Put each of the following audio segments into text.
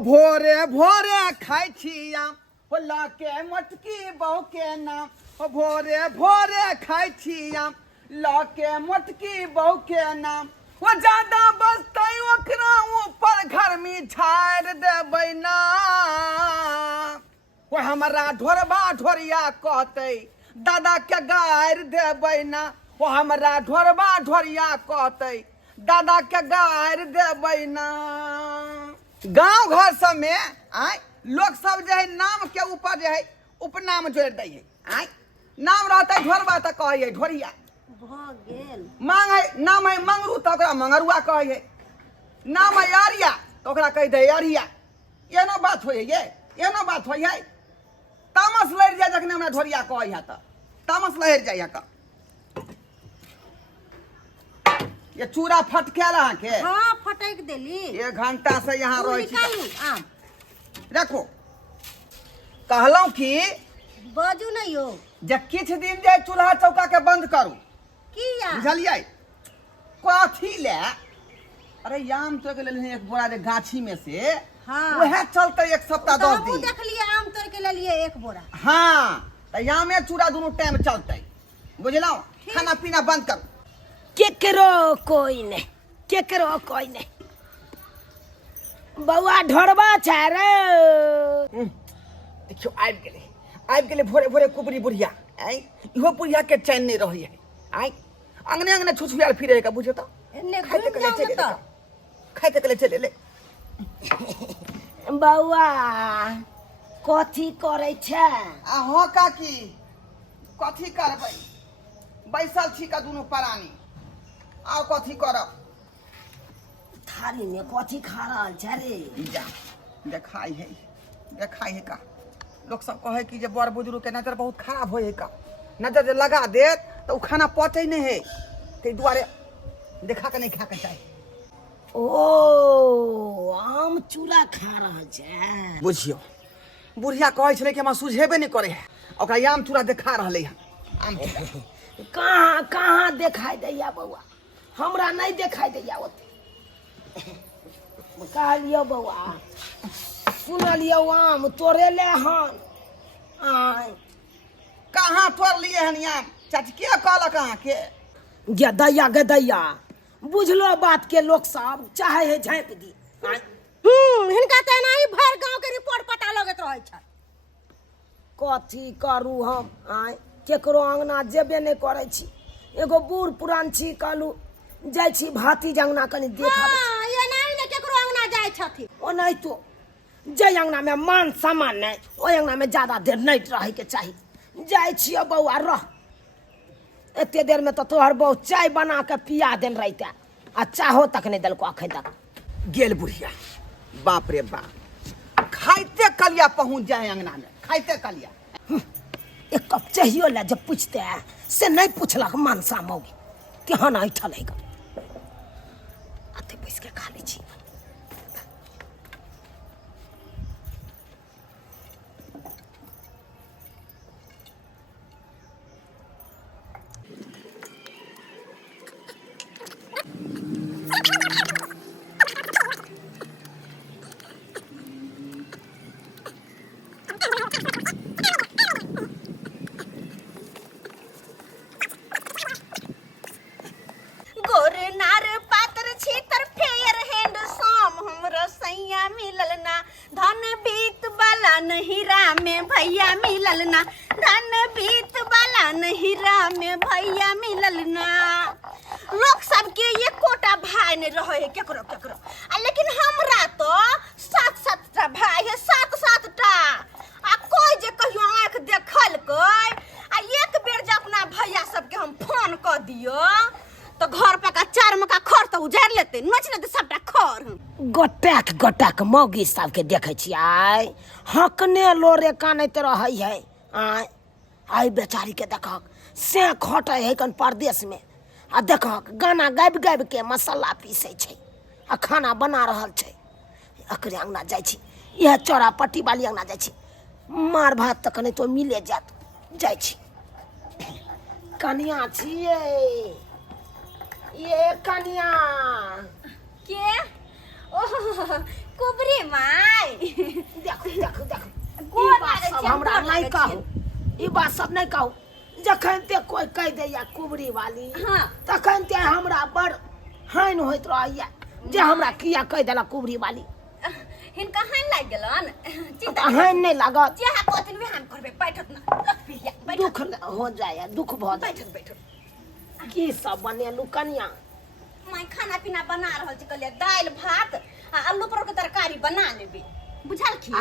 भोरे भोरे खाई छी आम होला के मोटकी बहू के नाम। भोरे भोरे खाई छी आम लाके मोटकी बहू के नाम। वो ज्यादा बसतै ओकरा ऊपर घर में झाड़ देबै ना। वो हमारा ढोरबा ढोरिया कहतै दादा के गाड़ देबै ना। वो हमारा ढोरबा ढोरिया कहतै दादा के गाड़ देबै ना। गांव घर सब में लोग सब जो है नाम के ऊपर जो है उपनाम जोड़ दै है। नाम रहता ढोरबा तो कहे ढोरिया मांग है। नाम है मंगरू तो मंगरुआ कहे है। नाम है आरिया तो कह दे अरिया। एनो बात हो ये एनो बात हो है। तामस लड़ जाए जखने हमरा ढोरिया कहे है तो तामस लहर जाए का। ये चूड़ा फटकेल अहाँ के? हाँ फटक देली। 1 घंटा से यहाँ रह रखो कहलौं कि बाजू नहीं हो जे किछ दिन जाए चूल्हा चौका के बंद करू। किया बुझलियै कथी ले? अरे आम तोड़ के ले एक बोरा रे गाछी में से। हाँ वह चलते 1 सप्ताह 10 दिन। देख लिए आम तोड़ के ले लिए 1 बोरा। हाँ तो आमे चूड़ा दोनों टाइम चलते। बुझलौ खाना पीना बंद करू। केकरो कोई नहीं केकरो कोई नहीं। बउआ ढोरबा छै रे। देखियो आबि गेले भोरे भोरे कुबरी बुढ़िया। इहो बुढ़िया के चैन नहीं रही है। अंगने अंगने छुछुआल फिरे का बुझे तो एने घुम जाओ तो खाइते कले चले ले। बउआ कथी करे छै? हाँ काकी कथी करबै बैसल छी का दोनों प्राणी। आओ कथी करब? थारी में कथी खा रहल छै रे? जा देखाई है का। लोग सब कहे कि जे बड़ बुजुर्ग के नजर बहुत खराब होए का। नजर जे लगा देत तो उ खाना पचै नहीं है। ते दुआरे देखा के नहीं खा के चाही। ओ आम चूड़ा खा रहल छै। बुझियो बुढ़िया कहे छले कि हमरा सुझेबे नहीं करे है। ओकरा आम चूड़ा देखा रहले है। आम चूड़ा कहाँ कहाँ देखाई दैया बउआ? हमरा नहीं देखाई दैया ओते। कहलियो बउआ सुनलियो आम तोड़े ले हन। कहाँ तोड़ लिए हन आम? चाची के कहलक अहाँ के? गे दैया बुझलो बात के लोग सब चाहे है झाँप दी। हिनका त नहीं भर गांव के रिपोर्ट पता लगत रहे छै। कथी करू हम केकरो अंगना जेबे नहीं करे छी। एगो बूढ़ पुरान छी कहलू जाय छी भाती अंगना कनी देखाबै। हां ये नहीं ने केकरो अंगना जाय छथि। ओ नहीं तो जे अंगना में मान सम्मान नहीं ओ अंगना में ज्यादा देर नहीं रहे के चाहिए। जाय छियो बउआ रह। एते देर में तो तोहर बहू चाय बना के पिया देन रहते आ चाहो तक नहीं दिलको अखन तक। गेल बुढ़िया बाप रे बाप। खाइते कलिया पहुंच जाए अंगना में खाइते कलिया। एक कप चाहिए ला जब पूछते हैं से नहीं पूछलक मानसा मौगी केहन ऐठल है। अते बैस के खा ली छी। नहिरा में भैया मिलल ना। धन बीत वाला नहिरा में भैया मिलल ना। लोग सबके ये कोटा भाई ने रहे है केकरो केकरो। लेकिन हमरा तो 7-7 टा भाई है 7-7 टा। कोई जे कहियो आंख देखल कोई एक बेर जे अपना भैया सबके हम फोन कर दियो तो घर पे का 4 मका खर तो उजाड़ लेते नोच लेते सबटा खर। गोटाक मौगी सबके देखे छियै हकने लोरे कानैत रहै है। आई बेचारी के देखक से खटे है कन परदेश में आ देखक गाना गाबि गाबि के मसाला पीसे छै आ खाना बना रहल छै। अकरे अंगना जाइ छी यह चौरा पट्टी वाली अंगना जाइ छी मार भात तक नहीं तो मिले जात। जाइ छी कनिया छियै ये कनिया के ओह कुबरी माय देखू देखू देखू गोर ई बात लागै सब छै, हमरा गोर नहीं लागै कहू ई बात सब नहीं कहू जखन ते कोई कह दैया कुबरी वाली हाँ तखन ते हमरा बड़ हानि होइत रहैया जे हमरा किया कह देला कुबरी वाली हिनका हानि लागि गेलन चिंता हानि नहीं लागत जे हा कहथिन वे हम करबे बैठत ना लख पिया बैठत दुख हो जाए दुख भ जाए बैठत बैठत की सब बनेलू कनिया मैं खाना पीना बना रहल छी कहलिए दाल भात आ आलू परोर के तरकारी बना लेबे बुझलखिन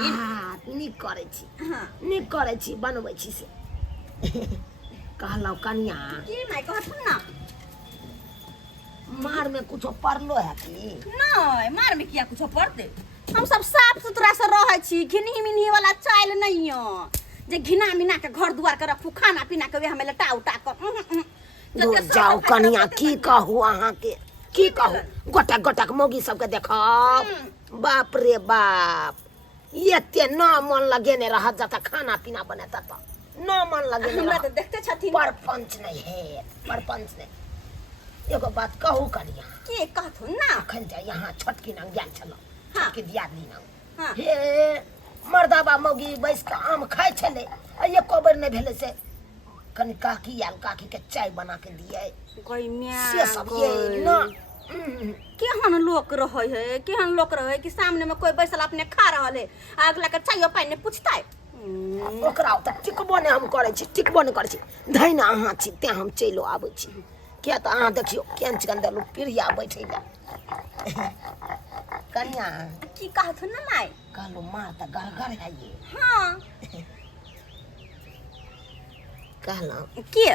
नीक करै छी हाँ नीक करै छी बनबै छी से कहलौ कनिया की माय कहथुन ना मार में कुछो पड़लो है कि नहीं मार में किया कुछ पड़ते हम सब साफ सुथरा से रहे छी घिनी मिनी वाला चाइल नहीं हो जे घिना मिना के घर दुआर के रखू खाना पीना के वे हमें लटा उटा कर दूर जाओ कनिया की कहू अहाँ के की कहू गोटा गोटा के मौगी सबके देखब बाप रे बाप एते न मन लगेने रह जता खाना पीना बने तत न मन लगेने हमरा रह तो देखते छथिन परपंच नहीं है परपंच नहीं एगो बात कहू कनिया के कहथुन ना अखन जा यहाँ छोटकी नंग गेल छलो हाँ। छोटकी दियादनी नंग हाँ हे मर्दाबा मौगी बैस के आम खाए छले आ ये कोबर नहीं भेले से कनी काकी आल काकी के चाय बना के दिए कोई म्या से सब ये ना केहन लोक रहे है केहन लोक रहे कि सामने में कोई बैसल अपने खा रहल है अगला के चाय पानी पूछता है ओकरा त टिकबो ने हम करे छी टिकबो ने करे छी धैन अहाँ छी ते हम चलो आबै छी किया त अहाँ देखियो केन चिकन लोग प्रिया बैठे ला कन्या की कहथुन ना माय कहलो मार त गड़गड़ है ये हाँ कहलो के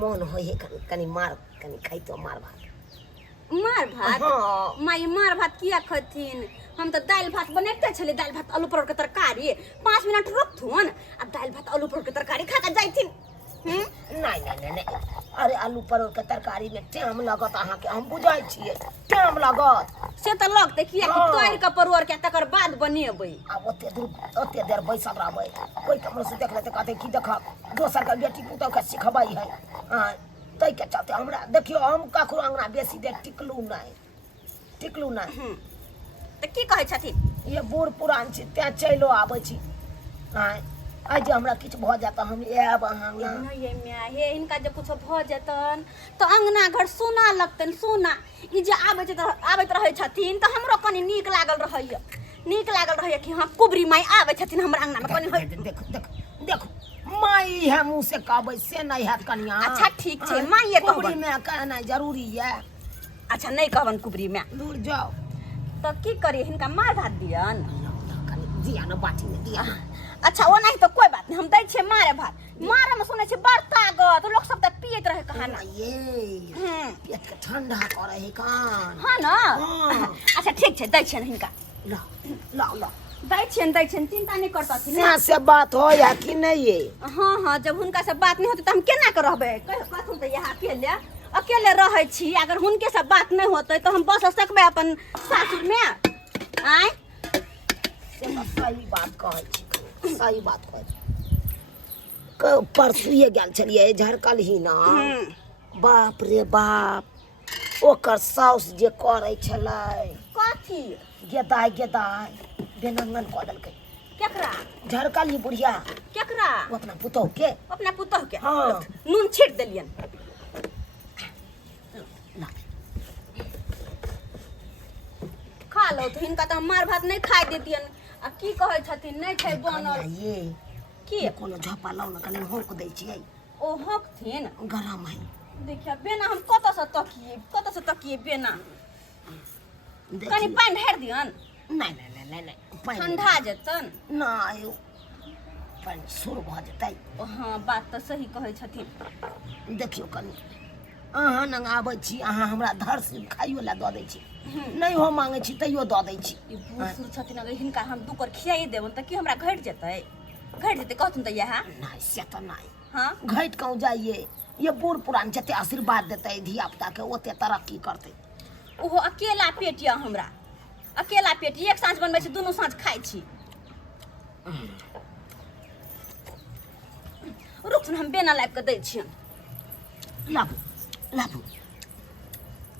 मन होय कनी मार कनी खाइतो मार भात मार भात हाँ माई मार भात किया खथिन हम तो दाल भात बनैते छले दाल भात आलू परोर के तरकारी 5 मिनट रुकथुन आ दाल भात आलू परोर के तरकारी खा के जाइथिन नहीं अरे आलू परोर के तरकारी में टाइम लगत अहाँ के हम बुझाई छिए टाइम लगत से तो लगते किया कि हाँ। तोड़ के परोर के तकर बाद बनेबै अब ओते देर बैसल रहबै कोई कमर से देख लेते कहते की देख दोसर के बेटी पुतौ के सिखबै है हां तै के चलते हमरा देखियो हम कखरो अंगना बेसी देर टिकलू नहीं तो की कहै छथिन ये बूढ़ पुरान छी ते चलो आबै छी हां आज जे हमरा किछ भ जाता हम आब अहाँ अंगना नहीं ये म्या हे इनका जे कुछ भ जतन तो अंगना घर सोना लगतन सोना ई जे आबैत रहे छथिन तो हमरो कनी नीक लागल रहैया कि हां कुबरी माई आबै छथिन हमर अंगना में कनी देखो माई है मुंह से कहबै से नहीं है कन्या अच्छा ठीक छै माई कहबै कुबरी में कहना जरूरी है अच्छा नहीं कहबन कुबरी में दूर जाओ तो की करी हिनका मार भात दियन दिया न बाटी में दिया अच्छा वो नहीं तो कोई बात नहीं हम दै छे मारे भात मारे में सुनै छे बरता गत लोग सब त पियत रहे कहाना ये पेट के ठंडा करे है कान हां ना हाँ। अच्छा ठीक छे दै छे हिनका ला दै छे चिंता नहीं करता थी यहाँ से बात हो या कि नहीं ये हाँ जब हुनका से बात नहीं होते तो हम केना के रहबे कहथुन त यहाँ अकेले रहे छी अगर हुनके से बात नहीं होते तो हम बस सकबे अपन सासुर में आय सही बात कहै छी सही बात कहै परसुए गेल छलिए झरकल ही ना बाप रे बाप ओकर साउस जे करे छलै कथी गेदाय बेनंगन कऽ देलकै केकरा झरकल ही बुढ़िया केकरा अपना पुतौह के अपना पुतोह के हाँ। नून छीट देलियन खा लो तो हिनका तो हम मार भात नहीं खाई देतियन आ की कहै छथिन नहीं छै बनल ये की कोनो झपा लाउ न कनी होक दै छियै ओ हकथिन गरम है देखिए बेना हम कत से तकिए बेना देखिए। कनी पानी ढार दियन नहीं पानि ठंडा जेतन नहीं पानि सुर भऽ जेतै हाँ बात तो सही कहै छथिन देखियो कनी अहाँ नंग आबै छी अहाँ हमरा धर से खाइयो ला दऽ दै छी नहीं हो मांगे छी तैयो दऽ दै छी ई बूढ़ छथिन अगर हिनका हम दू कर खियाई देबन त की हमरा घट जेतै कहथुन त यह नहीं से तो नहीं हाँ घट कहूँ जाइए ये बूढ़ पुरान जते आशीर्वाद देते धिया पुता के ओते तरक्की करते ओहो अकेला पेट या हमरा अकेला पेट एक साँझ बनबै छी दुनू साँझ खाइ छी रुक हम बेना लाबि के दै छियन लाबू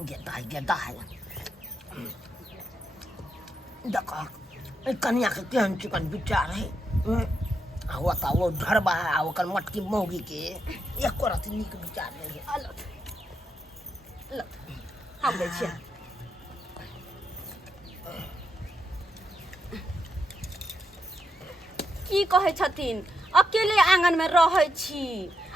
गेदा है देखो कन्या के केहन चिकन विचार है हुआ था वो ढरबा है ओकर मटकी मौगी के एक रति नीक विचार नहीं है हम दै छियै की कहै छथिन अकेले आंगन में रहै छी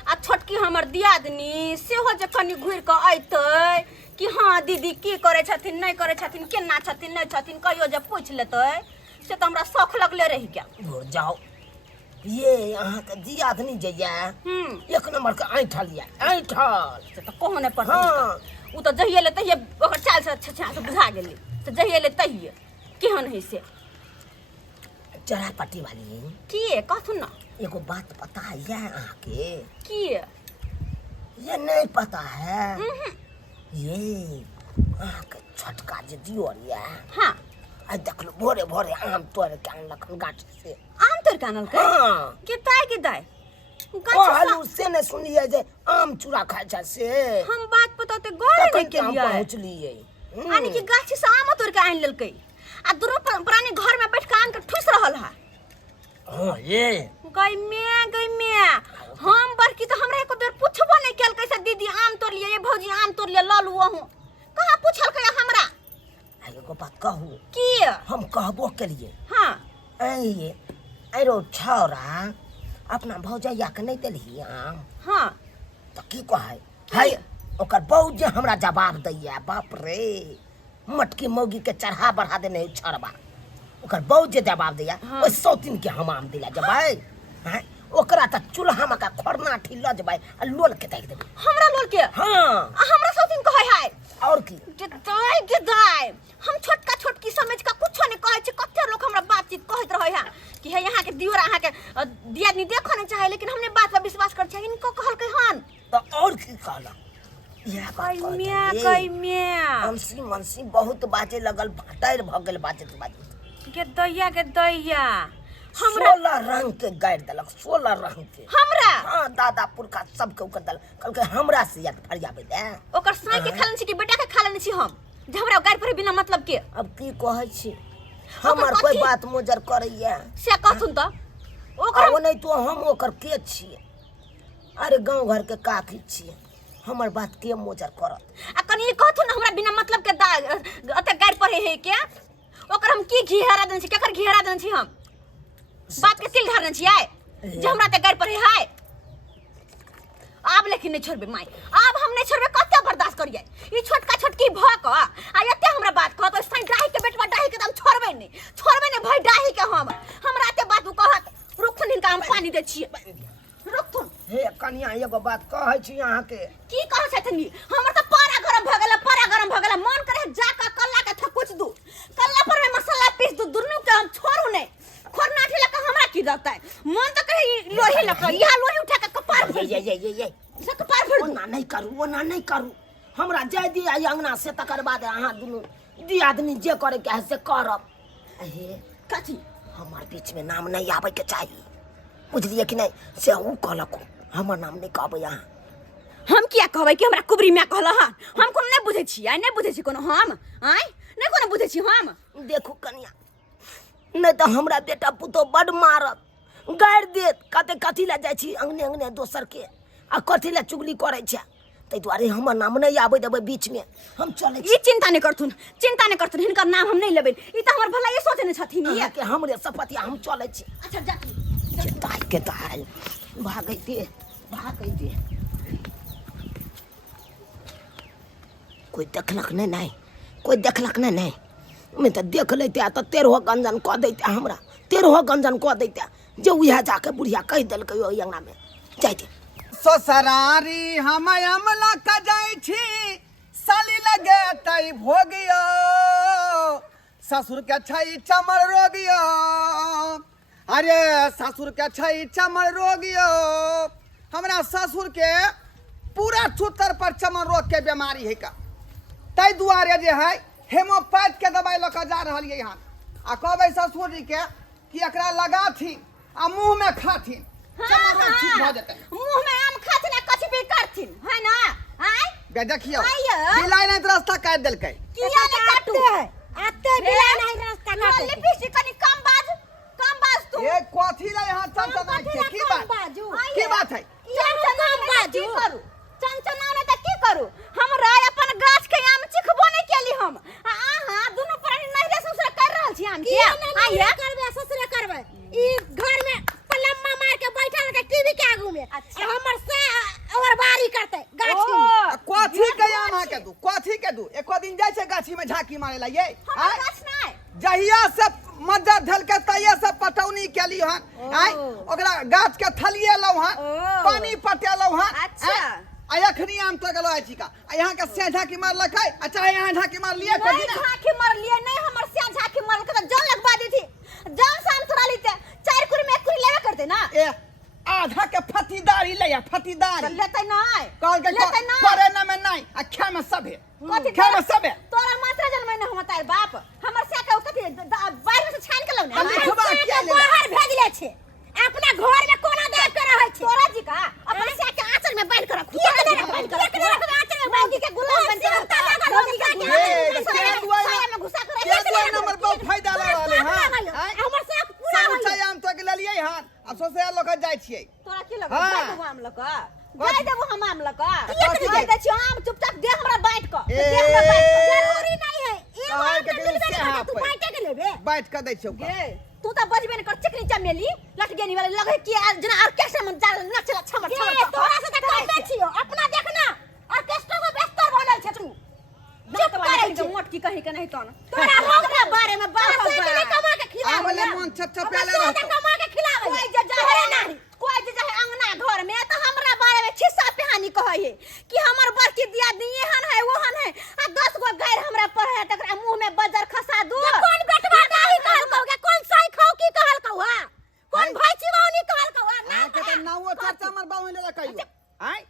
आ छोटकी हमर दियादनी सेहो जे कनि घुरि कऽ अयतै कि हाँ दीदी की करै छथिन नहीं करै छथिन केना छथिन नहीं छथिन कहियो जे पूछि लेतै से तऽ हमरा शौख लगले रहि गेल घुर जाओ ये अहाँ के दियादनी जे ये एक नंबर के ऐठल ये ऐठल से तऽ कहू नहि पड़तै हाँ उ तऽ जहिये ले तहिये ओकर चाल से छछा से बुझा गेलै तऽ जहिये ले तहिये केहन है से चरापट्टी वाली की कहथुन ना एगो बात पता है ये अहाँ के की ये नहीं पता है ये अहाँ के छोटका जे दियोर ये हाँ आई देखलो भोरे भोरे आम तोड़ के आनलक गाछ से आम तोड़ के आनल के हाँ के ताय कहलू से ने सुनिए जे आम चूड़ा खाय छै से हम बात पताते गौर नहीं केलियै पहुँचलिए यानी कि गाछी से आम तोड़ के आन लेलकै आ दुनो प्राणी घर में बैठ के आन के ठुस रहल है हाँ ये गई मैं हम बड़की तो हमरा एको बेर पूछबो नहीं केल कैसे दीदी आम तोड़ लिए ये भौजी आम तोड़ लिए ल लू हूं कहां पूछल के हमरा एगो बात कहू की हम कहबो केलिए हां आई रो छौरा अपना भौजैया के नहीं देलही आम हां तो की कहै है ओकर बहू जे हमरा जवाब दैया बाप रे मटकी मौगी के चढ़ा बढ़ा देने छड़बा ओकर बहू जे जवाब दैया ओइ सौतिन के हम आम दिला जबै हैं ओकरा त चूल्हा में का खरना ठिल जबै आ लोल के देख देबै हमरा लोल के हां हमरा सौतिन कहै है और की के दाय हम छोटका छोटकी समझ का कुछो नहीं कहै छी कते लोग हमरा बातचीत कहैत रहै है कि है यहाँ के दियोर अहाँ के दियादनी देखो नहीं चाहे लेकिन हमने बात पर विश्वास कर चाहिए इनको कहलकै हन तो और की कहला कई मिया हमसी मनसी बहुत बाजे लगल भटार भ गेल बाजे के दैया हमरा 16 रंग के गाड़ देलक 16 रंग के हमरा हां दादा पुरखा सब के उकर दल कहलकै हमरा से याद फरियाबे दे ओकर साई के खालन छी कि बेटा के खालन छी हम जे हमरा गाड़ पर बिना मतलब के अब की कहै छी हमर कोई बात मोजर करैया से कहथुन त ओकर नहीं तो हम ओकर के छिए अरे गांव घर के काकी छिए हमर बात के मोजर करत आ कनी कहथुन हमरा बिना मतलब के अते गाड़ पर है के ओकर हम की घेरा देन छी केकर घेरा देन छी हम बात के तिल धारन छी आय जे हमरा ते गाड़ पर है आब लेकिन नहीं छोड़बे माई आब हम नहीं छोड़बे कते बर्दाश्त करिए ई छोटका छोटकी भ क आ एते हमरा बात कहत सई डाही के बेटवा डाही के हम छोड़बे नहीं भाई डाही के हमरा एते बात कहत रुकथुन हिनका हम पानी दे छिए रुकथुन हे कन्या एगो बात कहै छी अहाँ के की कहै छथनी हमर त पारा गरम भ गेल मन करे जाका कल्ला के थकुच दू कल्ला पर में मसाला पीस दू दुनु के हम छोड़ू नहीं खोरना ठेला का हमरा की दता मन त कहे लोही लक यहां लोही उठा के कपार ये से कपार फोड़ ओना नहीं करू हमरा जाय दी आई अंगना से तकर बाद अहाँ दुनु दियादनी जे करे के है से करब हे कथी हमार बीच में नाम नहीं आवे के चाहिए बुझलिए कि नहीं से ऊ कहलक हमर नाम नहीं कहबै अहाँ हम किया कहबै कि हमरा कुबरी में कहला हन हम कोनो नहीं बुझै छी आई नहीं बुझै छी कोनो हम आई नहीं कोनो बुझै छी हम देखू कन्या नहीं तो हमरा बेटा पुतो बड मारत गाड़ देत कते कथी ला जाय छी अंगने दोसर के आ कथी ला चुगली करे छै तै दुआरे हमर नाम नहीं आबै देबै बीच में हम चले छी ई चिंता नहीं करथुन हिनकर नाम हम नहीं लेबै ई त हमर भलाई सोचने छथिन ये के हमरे सपतिया हम चले छी अच्छा जा के ताल भागै दे कोई देखलक नहीं मैं तो देख लेते तो 13 गंजन कह देते हमरा 13 गंजन कह देते जो उहे जाके बुढ़िया कह देलकै ओइ अंगना में जाइते ससुरारी हम अमला का जाई छी साली लगे तई भोगियो ससुर के छई चमर रोगियो अरे ससुर के छई चमर रोगियो हमरा ससुर के पूरा छुतर पर चमर रोग के बीमारी है का तै दुआरे जे है हेमोपैथ के दवाई लका जा रहल है यहाँ आ कहबै ससुर जी के कि एकरा लगाथी आ मुंह में खाथिन चमर में ठीक भ जेतै मुंह में आम खाथिन कथि भी करथिन है ना आय बे देखियो बिलाई नहीं रास्ता काट देलकै किया नहीं काटू आते बिलाई नहीं रास्ता काटे लिपस्टिक कनी कम कथी ले यहाँ चंचना के की बात है चंचना ने त की करू हमरा अपन गाछ के आम चिखबो नहीं केली हम आहा दोनों प्राणी नहरे ससुर कर रहल छी आम के आइए करबे ससुर करबे ई घर में पलम्मा मार के बैठल के टीवी के आगू में हमर से और बारी करते गाछ के कथी के आम हा के दू कथी के दू एको दिन जाय छै गाछी में झांकी मारे ला ये हमर गाछ नहीं जहिया से मज्जा धल के तैया से पटौनी केली हन आय ओकरा गाछ के थलिए लौ हन पानी पटेलौ हन अच्छा अखनी आम तो गलो अछि का यहाँ के से झांकी मार लखै आ चाहे यहाँ झांकी मार लिए नहीं झांकी मार लिए नहीं हमर से झांकी मार के जल लगवा दी थी जल शाम थोड़ा लीते 4 कुरी में 1 कुरी लेवे करते ना ए आधा के फतीदारी ले फतीदारी लेते नहीं कहल के लेते नहीं करे न में नहीं अखा में सबे खा में सबे तोरा मात्रा जल में न हम तार बाप हमर से के कथि बाहर में से छान के लौ ने लिखबा के ले बाहर भेज ले छे अपना घर में कोना देख के रहै छे तोरा जी का अपने से के आंचल में बांध कर रख बांध कर रख आंचल में बांध के गुलाम बन के घुसा कर नंबर बहुत फायदा ला रहले हां हमर से पूरा सब आम तो के लेलिए हां अब सोसे लोग जाय छियै तोरा की लगा देबो आम लगा जाय देबो हम आम लगा जाय दे छी आम चुपचाप दे हमरा बैठ के दे हमरा बैठ जरूरी नहीं है ये आम के दिलबे तू बैठ के लेबे बैठ के दै छौ गे तू तो बजबे न कर चिकनी चमेली लटगेनी वाले लगे कि जना ऑर्केस्ट्रा में नचला छमर छमर तोरा से त करबे छियो अपना देखना ऑर्केस्ट्रा में बेस्तर बनल छे तू चुप करे छी मोट की कहि के नहीं तो तोरा रोग के बारे में बात से कमा के खिला आम ले मन छपछपेले रहत कमा के खिलावे कोई जे जाहे ना कोई जे जाहे अंगना घर में तो हमरा बारे में छिस्सा पिहानी कहै है कि हमर बड़की दियादनी एहन है ओहन है आ 10 गो गैर हमरा पर है तकरा मुंह में बजर खसा दू कौन बेटवा दाही कहल कहू कौन सही खाऊ की कहल कहू हां कौन भाई चिवानी कहल कहू ना के त नाओ चर्चा हमर बाऊ ले कहियो आय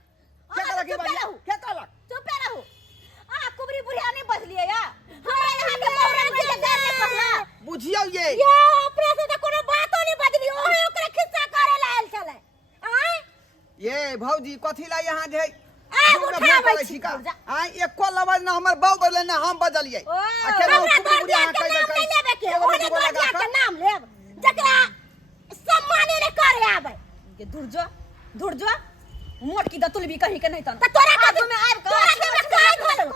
के कहला के बारी के कहला चुप रहू आ कुबरी बुढ़िया नहीं बदलिए या हमरा यहाँ के पौरन के गैर ने कहला बुझियो ये ऑपरेशन त कोनो बातो नहीं बदली ओहे ओकरा खिस्सा करे लायल चले आय ये भौजी कथी ला यहाँ जे उठाबै छी आय एको लवज ना हमर बाऊ बदले ना हम बदलिए हमरा दर्जिया के नाम नहीं लेबे के ओने दर्जिया के नाम लेब जकरा सम्मान ने करे आबै के दूर जो मोट की दतुल भी कहीं के नहीं तन तोरा का में आब तोरा के काय घरल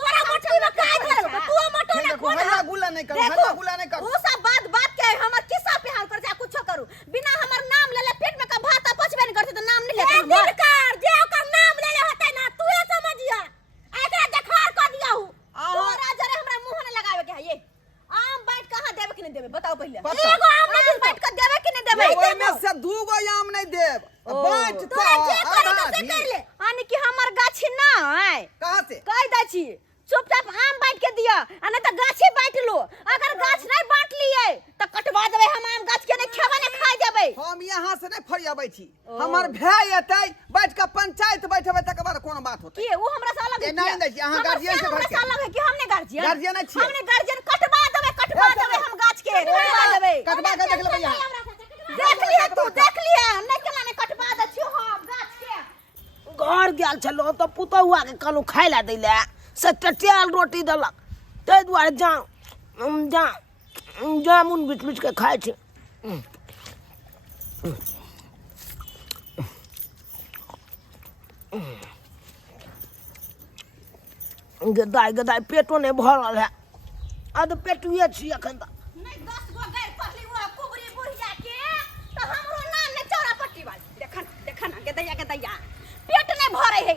तोरा मोटी में काय घरल तू मोटो ना खोल हल्ला गुल्ला नहीं कर हल्ला गुल्ला नहीं कर वो सब बात के हमर किस्सा पे हाल कर जा कुछो करू बिना हमर नाम ले पेट में का भात पचबे नहीं करते तो नाम नहीं लेते दिन कर जे ओकर नाम ले ले होतै ना तू समझिया एकरा देखार कर दिया हूं तोरा जरे हमरा मुंह न लगावे के है ये आम बाइट कहां देबे कि नहीं देबे बताओ पहले एगो आम नहीं बाइट के देबे कि नहीं देबे ओय में से दू गो आम नहीं देब बांट तो ले आनी कि हमर गाछी ना है कहां से कह दै छी चुपचाप आम बांट के दिया आ नहीं तो गाछी बांट लो अगर गाछ नहीं बांट लिए तो कटवा देबे हम आम गाछ के नहीं खेबे नहीं खाइ देबे हम यहाँ से नहीं फरियाबै छी हमर भाई एतै बैठ के पंचायत बैठबै तक बाद कोनो बात होतै कि वो हमरा से अलग है नहीं नहीं अहाँ गार्जियन से घर के अलग है कि हमने गार्जियन गार्जियन छी हमने गार्जियन कटवा देबे हम गाछ के कटवा देबे कटवा के देख लेबै यहाँ देख लिए तू देख लिए नहीं केना नहीं कटवा दे छियो हम गाछ के घर गेल छलो तो पुतौआ के कहलू खाय ला दै ले से टटियाल रोटी देलक ताहि दुआरे जामुन बीच बीच के खाइ छै गदाई पेटो नहीं भरल है आ तो पेटुए छी अखन तक नहीं 10 गो गैर पहली वो कुबरी बुढ़िया के तो हमरो नाम ने चौरापट्टी वाली देखन गदैया पेट नहीं भरे है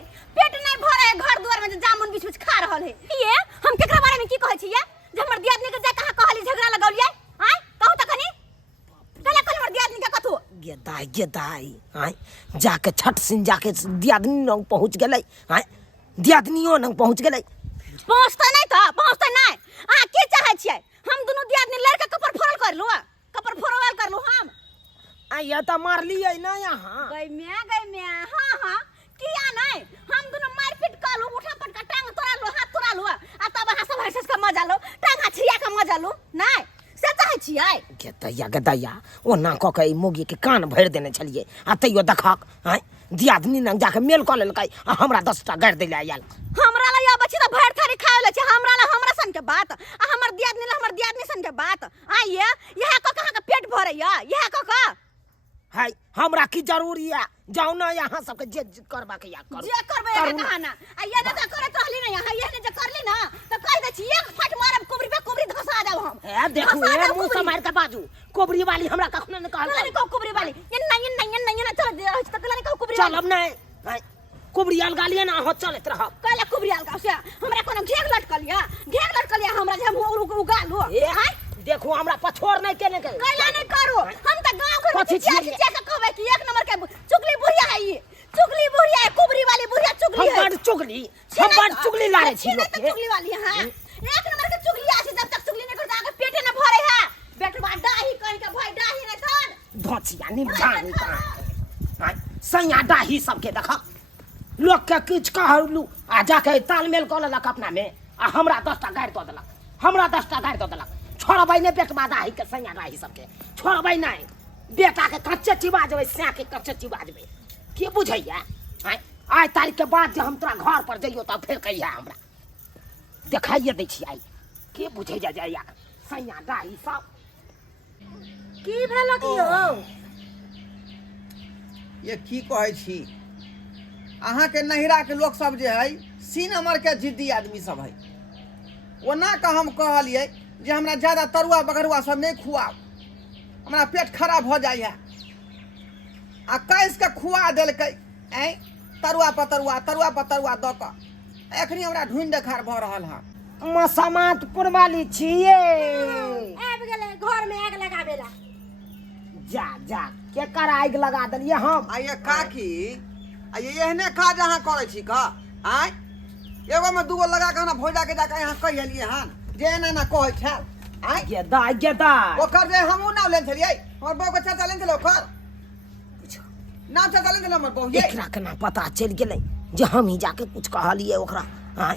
घर द्वार में जामुन बीच बीच खा रहल है ये हम केकरा बारे में की कहै छी ये जे हमर दियादनी के जा कहां कहली झगड़ा लगौलिए हां कहू त कनी कला कल हमर दियादनी के कथु गेदाई आय जाके छठ सिन जाके दियादनी नंग पहुंच गेलै आय दियादनियो नंग पहुंच गेलै पहुंचते नहीं आ की चाहे छियै हम दोनों दियादनी लड़का कपर फोड़ल कर लो हम आ ये त मारलियै ना यहाँ गई मैं हां किया नहीं हम दोनों मारपीट कर लो उठा पटका टांग तोड़ा लो हाथ तोड़ा लो आ तब हंस हंस के मजा लो टांग छिया के मजा लो नहीं से चाहे छियै गदैया ओना क के मोगी के कान भरि देने छलिए आ तैयो देखक आय दियादनी नंग जाके मेल क लेलकै आ हमरा 10 टा गाड़ दै ले आयल हमरा ला या बच्ची त भर थारी खाए ले छै हमरा ला हमरा सन के के बात आ हमर दियादनी सन के बात आइए यह को कहां के पेट भरे यह को है हमरा की जरूरी है जाओ ना यहाँ सबके जे करबा के या करू जे करबे कहां ना आ ये जे करत रहली ना यहाँ ये जे करली ना तो कह दे छी एक फट मारब कुबरी पे कुबरी धसा देब हम ए देखो ए मुंह से मार के बाजू कोबरी वाली हमरा कखनो न कहल नहीं को कुबरी वाली ये ना चल दे तक नहीं को कुबरी चल अब नहीं कुबरी अलगा लिए ना हो चलत रह कहले कुबरी अलगा से हमरा कोनो घेग लटकलिया हमरा जे हम उगा लो ए हाय देखो हमरा पछोड़ नहीं केने के कहला नहीं करो हम त गांव घर कथी में छिए? के कहबे कि एक नंबर के चुगली बुढ़िया है ये चुगली बुढ़िया है कुबरी वाली बुढ़िया चुगली है हम बड़ चुगली लारे छी लोग के चुगली वाली है एक नंबर के चुगली आसी जब तक चुगली नहीं करता आगे पेटे न भरे है बेटवा डाही कह के भाई डाही ने धन धोचिया निमझानी का सैया डाही सबके देखा लोग के किछ कहलू आ जाके तालमेल कर लेलक अपना में आ हमरा 10टा गाड़ दऽ देलक छोड़बै ने बेटवा डाही के सैया डाही सबके छोड़बै नहीं बेटा के कच्चे चिबा देबै सैया के कच्चे चिबा देबै के बुझैया आइ तारीख के बाद जे हम तोरा घर पर जइयो तब फेर कहिया हमरा देखाइए दै छी आई के बुझै जाइया सैया डाही सब की भेल की हो ये की कहै छी अहाँ के नहिरा के लोग सब जे है सी नंबर के जिद्दी आदमी सब है ओना का हम कहलिए जे हमरा ज्यादा तरुआ बगरुआ सब नहीं खुआओ हमरा पेट खराब हो जाए है आ कैस के खुआ देलकै ऐ तरुआ पतरुआ द क एखनी हमरा ढूंढ देखार भ रहल है मसमातपुर वाली छिए आबि गेलै घर में आग लगाबेला जा के कर आग लगा देलिए हम आ ये काकी आ ये एहने काज अहाँ करै छी का आय एगो में दूगो लगा के ना भोजा के जाके यहाँ कह एलिए हन जे एना ना कहै छै आय गेदा ओकर जे हमहू नाम लेन छलिए हमर बहू के चाचा लेन छलै ओकर नाम चाचा लेन छलै हमर बहू ये एकरा केना पता चल गेलै जे हम ही जाके कुछ कहलिए ओकरा हां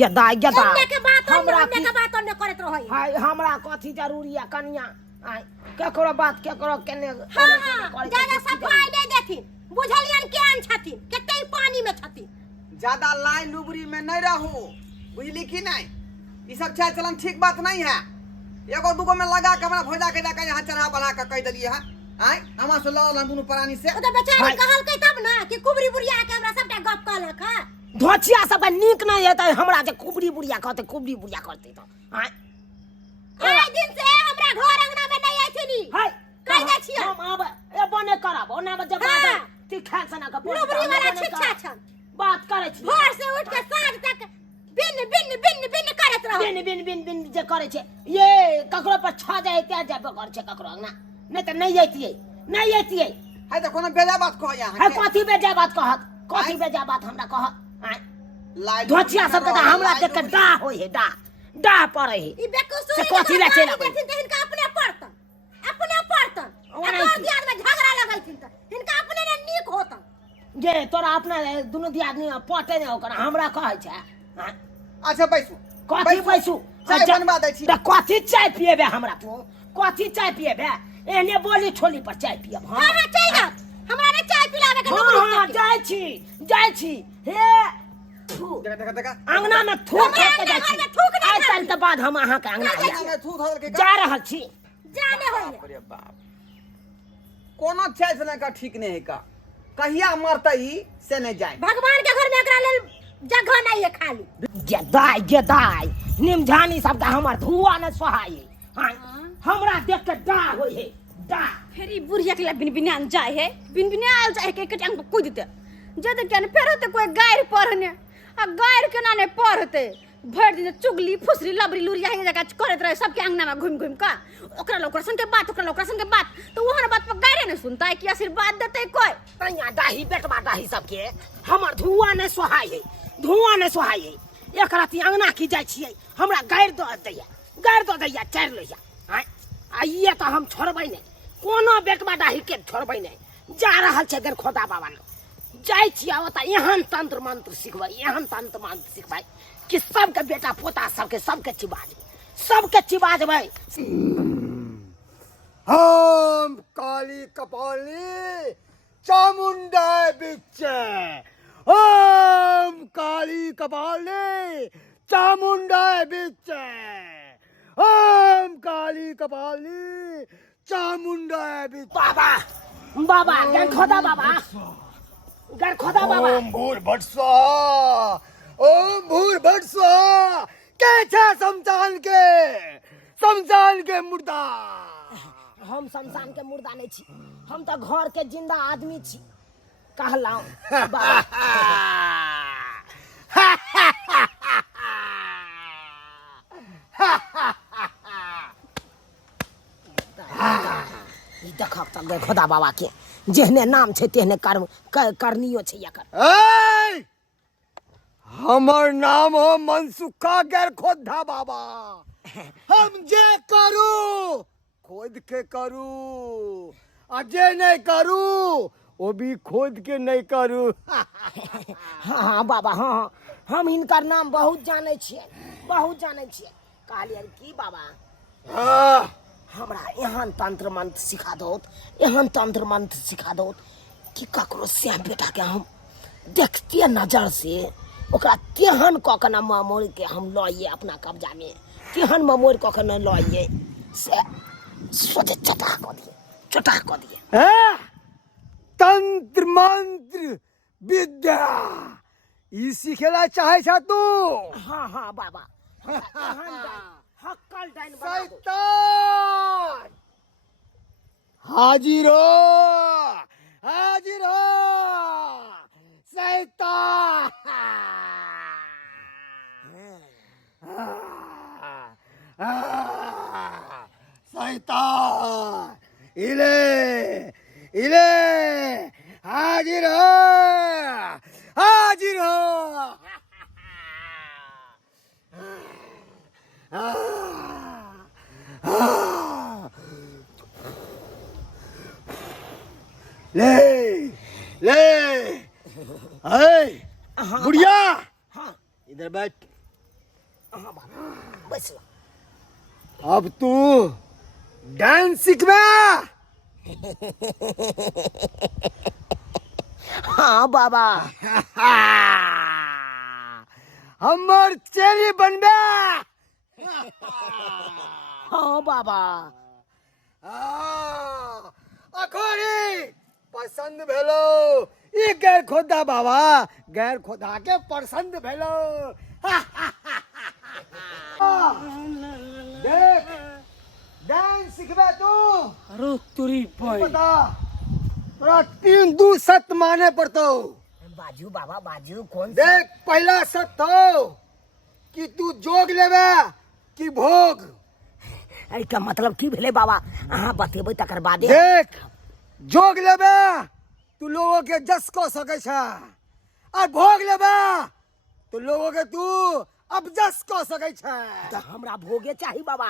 गेदा अन्य के बात अन्य करत रहै हाय हमरा कथी जरूरी है कनिया आय केकरो बात केकरो केने हां ज्यादा सफाई नहीं देथिन बुझलियन केहन छथिन कते पानी में छथिन ज्यादा लाइन लुबरी में नहीं रहू बुझली की नहीं ई सब चाल चलन ठीक बात नहीं है एगो दूगो में लगा के हमरा भोजा के जाके यहाँ चढ़ा बढ़ा के कह देलिए है आय हमरा से लड़ हम दुनू प्राणी से ओ तो बेचारी कहलकै तब ना कि कुबरी बुढ़िया के हमरा सबटा गप कहलक है धोचिया सब नीक नहीं हेतै हमरा जे कुबरी बुढ़िया कहते तो आय आइ दिन से हमरा घर अंगना में नहीं आइथिनी हाय कह दै छियै हम आब ए बने करब ओना में जब हाँ। ती खा सना का लुबरी वाला छिछा छन बात करे छी भोर से उठ के साँझ तक बिन करत रहो बिन जे करे छे ये ककरो पर छ जाए त्या जाबे कर छे ककरो अंगना नहीं तो नहीं जैतिए है तो कोनो बेजा बात कह यहाँ है कथी बेजा बात कहत कथी बेजा बात हमरा कहत आय लाइन धोचिया सब के हमरा देख के डा होय है डा पड़े है ई बेकसूरी से कथी ला चला देथिन त हिनका अपने पड़तन और दियाद में झगड़ा लगलथिन त हिनका अपने ने नीक होतन जे तोरा अपना दुनु दियादनी पटे ने ओकरा हमरा कहै छै हां अच्छा बैसू कथी बैसू चाय बनवा दै छी त कथी चाय पिएबे हमरा तू कथी चाय पिएबे एने बोली छोली पर चाय पिएब हां हां चल जा हमरा ने चाय पिलावे के लोग हां जाय छी हे देखा अंगना में थूक के जाय छी थूक नहीं आइ साल के बाद हम अहाँ के अंगना में थू धर के जा रहल छी जाने होइए अरे बाप कोनो चाय से का ठीक नहीं है का कहिया मरतई से नहीं जाए भगवान के घर में एकरा लेल जगह नहीं है खाली गेदाई निमझानी सब हमर धुआ न सोहाई हां हमरा देख के डा होय है डा फिर ई बुढ़िया के बिन जाए है बिन जाए के टांग पर कूद दे जद के न फेर होते कोई गायर पढ़ने आ गायर के ना ने पढ़ते भर दिन चुगली फुसरी लबरी लुरिया है जगह करत रहे सबके अंगना में घूम का ओकरा लोकरा सन के बात तो ओहन बात पर गायरे न सुनता है कि आशीर्वाद देते कोई तैया डाही बेटवा डाही सबके हमर धुआ न सोहाई है एक राती अंगना की जाय छियै हमरा गायर दो दैया चार लइया आइए तो हम छोड़बै नहीं कोनो बेटवा डाही के छोड़बै नहीं जा रहल छै देर खोदा बाबा न जाय छियै ओता एहन तंत्र मंत्र सिखबै कि सबके बेटा पोता सबके चिबा देबै हम काली कपाली चामुंडा बिच्चे हम काली कपाली चामुंडा बिच ओम काली कपाली चामुंडा बिच बाबा बाबा गन खोदा बाबा गन खोदा बाबा ओम भूर भट स्वाहा ओम भूर भट स्वाहा कैसा शमशान के मुर्दा हम शमशान के मुर्दा नहीं छी हम तो घर के जिंदा आदमी छी कहलाऊं बाबा ई देखक त गए खुदा बाबा के जेहने नाम छै तेहने कर्म करनियो छै एकर ए! हमर नाम हो मनसुखा गैर खोदा बाबा हम जे करू खोद के करू आ जे नहीं करू वो भी खोद के नहीं करू हाँ बाबा हाँ हम हिनकर नाम बहुत जाने छियै कहलियै की बाबा हाँ, हमरा एहन तंत्र मंत्र सिखा दौत कि ककरो से बेटा के हम देखते नजर से ओकरा तेहन कऽ के न मोड़ के हम लइए अपना कब्जा में तेहन मोड़ कऽ के न लइए से सोचे चटा कऽ दिए हैं? तंत्र मंत्र विद्या ई सिखेला चाहे छा तू हाँ बाबा हक्कल डाइन बना दो। शैतान हाजिर हो शैतान शैतान इले हाजिर हो ले बुढ़िया हाँ इधर बैठ हाँ बाबा बस अब तू डांस सीखबा हाँ बाबा हमर चेरी बनबा हाँ बाबा अखोरी पसंद भेलो ई गैर खोदा बाबा गैर खोदा के पसंद भेलो देख डांस सीखबा तू अरे तुरी भाई बता तोरा 3-2 सत माने पड़तो बाजू बाबा बाजू कौन देख पहला सत हो कि तू जोग लेबे कि भोग का मतलब की भेले बाबा अहाँ बतेबै तकर बादे देख जोग लेबे तू लोगों के जस को सके छा और भोग लेबे तो लोगों के तू अब जस को सके छा तो हमरा भोगे चाहिए बाबा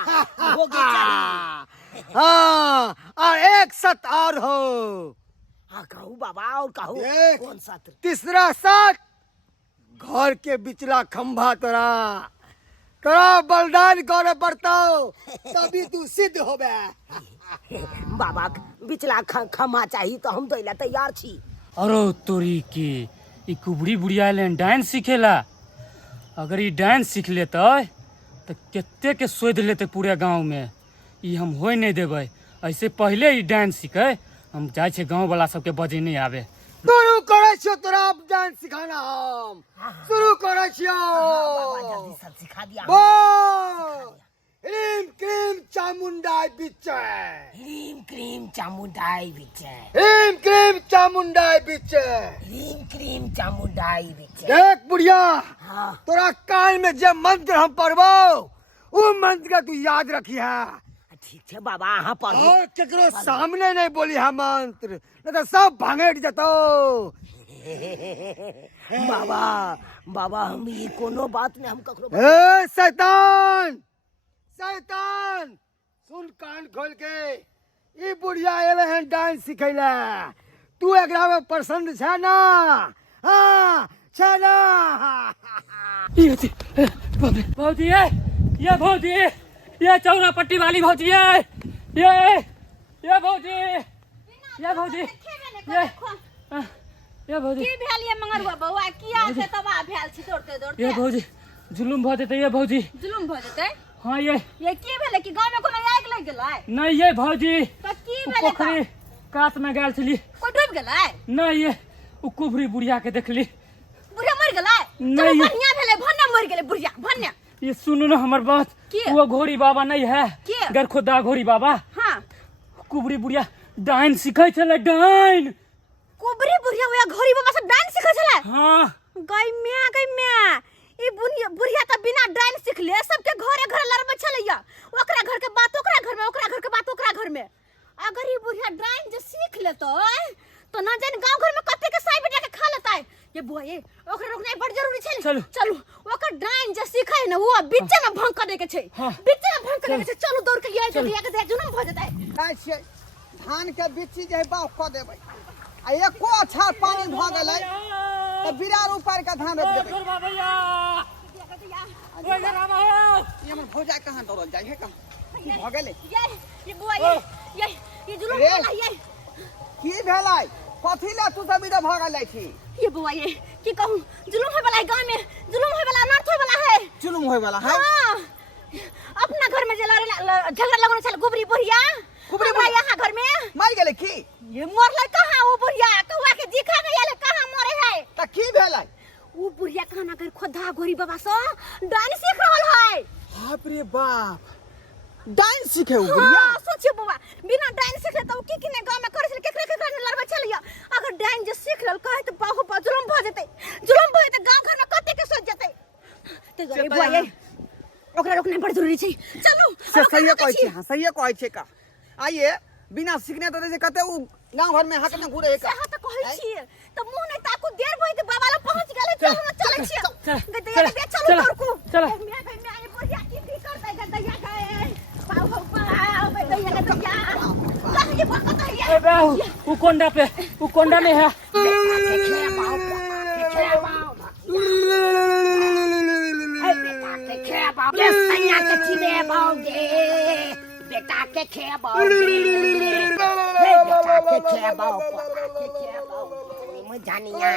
भोगे चाहिए हाँ और एक सत और हो हाँ कहू बाबा और कहू देख। कौन सत्र तीसरा सत घर के बिचला खंभा तोरा बलिदान करे पड़ता तभी तू सिद्ध होबे बाबा बिचला खमा चाहिए तो हम दैला तैयार छी अरे तोरी के ई कुबड़ी बुढ़िया एलन डांस सीखेला अगर ई डांस सीख लेते तो केते के सोध लेते पूरे गांव में ई हम होय नहीं देबै ऐसे पहले ई डांस सीखे हम जाय छे गांव वाला सबके बजे नहीं आवे शुरू करे छियो तोरा अब डांस सिखाना हम शुरू करे छियो बाबा जल्दी सब सिखा दिया बोल ह्रीम क्रीम चामुंडाई बिचे ह्रीम क्रीम चामुंडाई बिचे ह्रीम क्रीम चामुंडाई बिचे ह्रीम क्रीम चामुंडाई बिचे देख बुढ़िया हाँ तोरा कान में जे मंत्र हम पढ़बो वो मंत्र का तू याद रखी है ठीक है बाबा अहाँ पढ़ू और केकरो सामने नहीं बोली है मंत्र नहीं तो सब भांगेट जतो बाबा बाबा हम ये कोनो बात में हम ककरो ए शैतान सुन कान खोल के ई बुढ़िया एले हैं डांस सिखैला तू एकरा में पसंद छै ना हाँ छै ना भौजी ये भौजी ये चौरा पट्टी वाली भौजी ये भौजी ये भौजी ये भौजी की भेल ये मंगरुआ बौआ किया से तबा भेल छी दौड़ते ये भौजी जुलुम भ जेतै ये भौजी। जुलुम भ जेतै? हाँ ये की भेलै कि गांव में कोनो आगि लग गेलै? नहीं ये भौजी त की उ भेलै? पोखरी कात में गेल छली। कोई डूब गेलै? नहीं ये उ कुबरी बुढ़िया के देखली। बुढ़िया मर गेलै? नहीं ये- बढ़िया भेलै भन्ने मर गेलै बुढ़िया भन्ने। ये सुनो ना हमर बात। के? वो घोड़ी बाबा नहीं है के? गरखोदा घोड़ी बाबा। हां कुबरी बुढ़िया डाइन सिखै छले डाइन। कुबरी बुढ़िया वया घोड़ी बाबा से डाइन सिखै छलै? हाँ गई मैं ई बुढ़िया त बिना डाइन सिखले सबके घरे घर लड़बै छलैया। ओकरा घर के बात ओकरा घर में, ओकरा घर के बात ओकरा घर में। अगर ई बुढ़िया डाइन जे सीख लेतै तो ना जाने गांव घर में कते के साई बेटा के खा लेतै। ये बुआ ये ओकरा रोकनाइ बड़ जरूरी छै। चलू। चलू ओकर डाइन जे सीखै न वो बीचे में भंग करे के छै। हाँ। बीचे में भंग करे के छै। चलू दौड़ के ये जल्दी आके दे जुनम भ जेतै। खाइ छियै धान के बिच्ची जे है बाउग कऽ देबै आ एको अच्छा पानी भऽ गेलै तऽ बिरार ऊपर के धान रोपि देबै। भैया ओए रामा ये हमर भौजा कहाँ दौड़ल जाइ है कहाँ की भऽ गेलै? ये बुआ ये जुलुम रे। वाला ये की भेलै? कथी ले तू सब इधर भऽ गेलै छी? ये बुआ ये की कहूं जुलुम होय वाला है गांव में। जुलुम होय वाला अनर्थ होय वाला है। जुलुम होय वाला है? हाँ। अपना घर में झगड़ा लगने चल गुबरी बुढ़िया गुबरी बुढ़िया यहाँ घर में मर गेलै की? ये मरले कहाँ वो बुढ़िया कौआ के दिखा गया ले कहाँ मरे है। तऽ की भेलै? वो बुढ़िया कहाँ ना कर खोदा घोरी बाबा से डांस सीख रहल है। बाप रे बाप डांस सीखे उ बुढ़िया? हाँ सोचिए बुआ बिना डांस सीखे तो की ने गांव में करे छल केकरे केकरे ने लड़बे छलिया। अगर डांस जे सीख लेल कहे तो बाहु पर जुलम भ जेतै। जुलम भ जेतै गांव घर में कते के सोच जेतै। ते गरे बुआ ये ओकरा रोकना बड़ जरूरी छै। चलू से सही कहै छै। हां सही कहै छै का। आइए बिना सीखने तो जैसे कहते उ गांव घर में हक में घुरे है का। से त कहै छी त मुंह नै ताकू देर भइ त बाबा ल पहुंच गेलै। चलू न चलै छी गदैया चलू दौड़कू। चल मैं ये बुढ़िया की करतै गदैया गए पाऊ गदैया गदैया कहीं भगत है। ए बे उ कोंडा में है। बेटा के खेबाओ बेटा के खेबाओ जानिया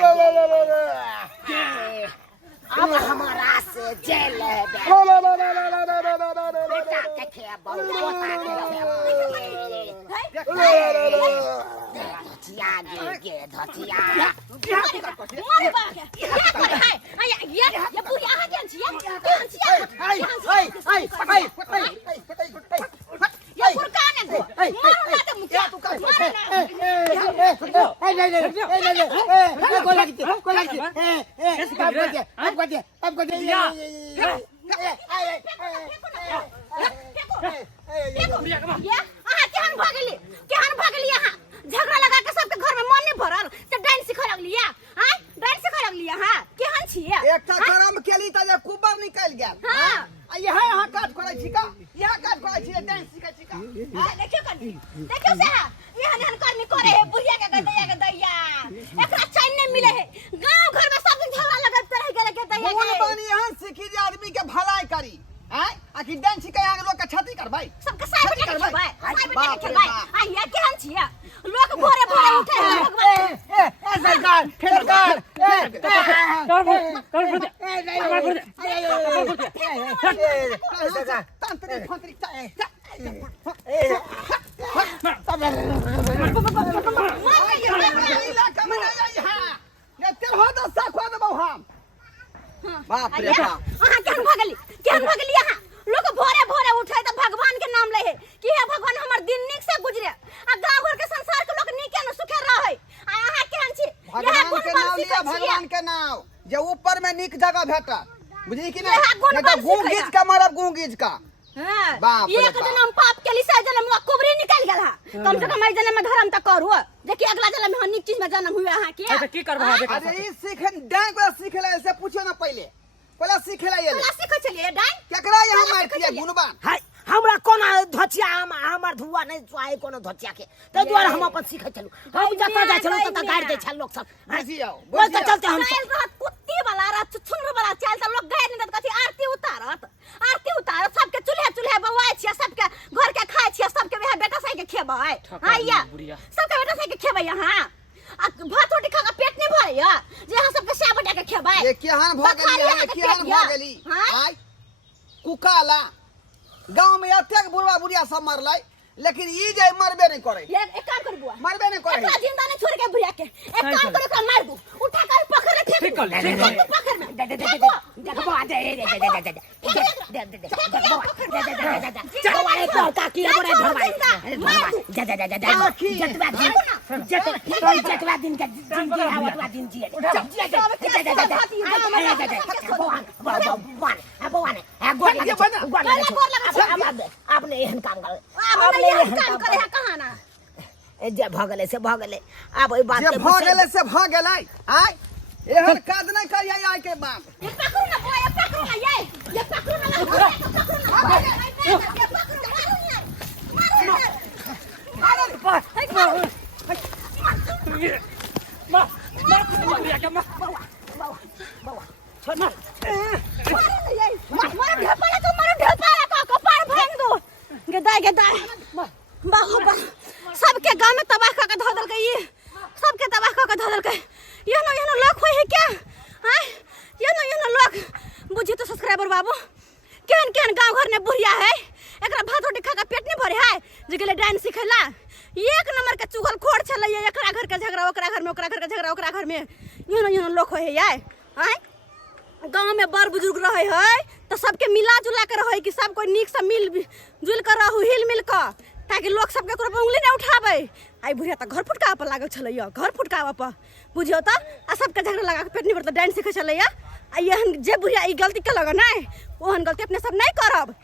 अब हमारा से जेल है बेटा के खेबाओ धतिया गे धतिया मारे बा के क्या करे है ये बुढ़िया आ गेल छी ये फुरका ने दो मारना त मुखिया तू कर झगड़ा लगा के सबके घर में मन नहीं भरल त डांस सिखा लगलिया। हां डांस सिखा लगलिया। हां केहन छिए एकटा करम केली त जे कुबर निकल गेल। हां आ यहाँ काट करै छी का? यहाँ काट करै छी डांस सिखै छी का? देखियो कनी देखियो से यहाँ हन करनी करे है बुढ़िया के गदैया एकरा चैन नहीं मिले है। गांव घर में सब दिन झगड़ा लगत रह गेल के दैया कौन बानी यहाँ सीखी जे आदमी के भलाई करी हैं? आखिर डांस सिखै आगे लोग के क्षति करबै? सबके साइड में खेलबै साइड में खेलबै। आ ये केहन छिए लोग भोरे भोरे उठे है भगवान सरकार तांत्रिक फंत्रिक इलाका में नहीं आई है। ये तेरह दस साखवा देबौ हम। बाप रे बाप अहाँ केहन भगली यहाँ लोग भोरे भोरे उठे तो भगवान के नाम ले है कि हे भगवान हमर दिन नीक से गुजरे आ गांव घर के संसार के लोग नीके न सुखे रहे। आ अहाँ केहन छी भगवान के नाम लिया भगवान के नाम जे ऊपर में नीक जगह भेटा बुझी कि यहाँ नहीं? गुण नहीं तो बल गूंगीज सिखैया। का मारब गूंगीज का। हां बाप रे एक जन्म पाप के लिए जन्म कुबरी निकल गेल है। कम से कम ई जन्म में धर्म त करू देखिए अगला जन्म में नीक चीज में जन्म हुए अहाँ के। अच्छा की करबा देखा अरे ई सीखन डांग को सीखेला ऐसे पूछो ना पहले सीखेला ये क्लास सीखै छलिए डांग केकरा यहाँ मारती है गुणवान? हाय हमरा कोना धचिया हमर धुआ नहीं चाहे कोनो धचिया के त द्वारा हम अपन सीखे चलू। हम जता जाय छलौ त गाड़ दे छल लोग सब। बुझियो बोल त चलते हम चाल रहत कुत्ती वाला रहत छुनर वाला चाल त लोग गाड़ नहीं कथी आरती उतारत सबके चूल्हे बवाय छिया सबके घर के खाय छिया सबके बेटा साई के खेबै। हां या सबके बेटा साई के खेबै यहाँ आ भात रोटी खा के पेट नहीं भरे या जे हम सबके सेवा बटा के खेबै ये केहन भ गेली है केहन भ गेली आय कुकाला गांव में अतेक बुढ़वा बुढ़िया सब मरलै लेकिन ई जे मरबे नहीं करे एक काम कर बुआ मरबे नहीं करे एकरा जिंदा नहीं छोड़ के बुढ़िया के एक काम कर एकरा मार दू उठा कर पकड़ के फेंक दू पकड़ में दे देखो आ दे आपने एहन काम कर काम करे है कहां ना जे भगले से भगले अब ओई बात जे के भ गेले से भ गेलै आय एहन काज नहीं करियै आय के बाप ये पकड़ू ना बोया पकड़ू ना ये पकड़ू ना सबके गांव में तबाह करके धो देलकै ये सबके तबाह करके धो देलकै ये ना लोग होय है क्या हां ये ना लोग बुझी तो सब्सक्राइबर बाबू केहन केहन गांव घर में बुढ़िया है एकरा भात रोटी खा के पेट नहीं भरे है जे गेले डांस सिखेला एक नंबर के चुगल खोर छले एकरा घर के झगड़ा ओकरा घर में ओकरा घर के झगड़ा ओकरा घर में ये लोग होय है हां गांव में बड़ बुजुर्ग रहे है तो सबके मिला जुला कर रहे कि सब कोई नीक से मिल जुल कर रहू हिल मिल कर ताकि लोग सबके कोनो उंगली नहीं उठावे आई बुढ़िया त घर फुटकावा पर लागल छलै घर फुटकावा पर बुझियो त आ सबके झगड़ा लगा के पेट नहीं भरत डांस सिखे छलै आ एहन जे बुढ़िया ई गलती के लगा नहीं ओहन गलती अपने सब नहीं करब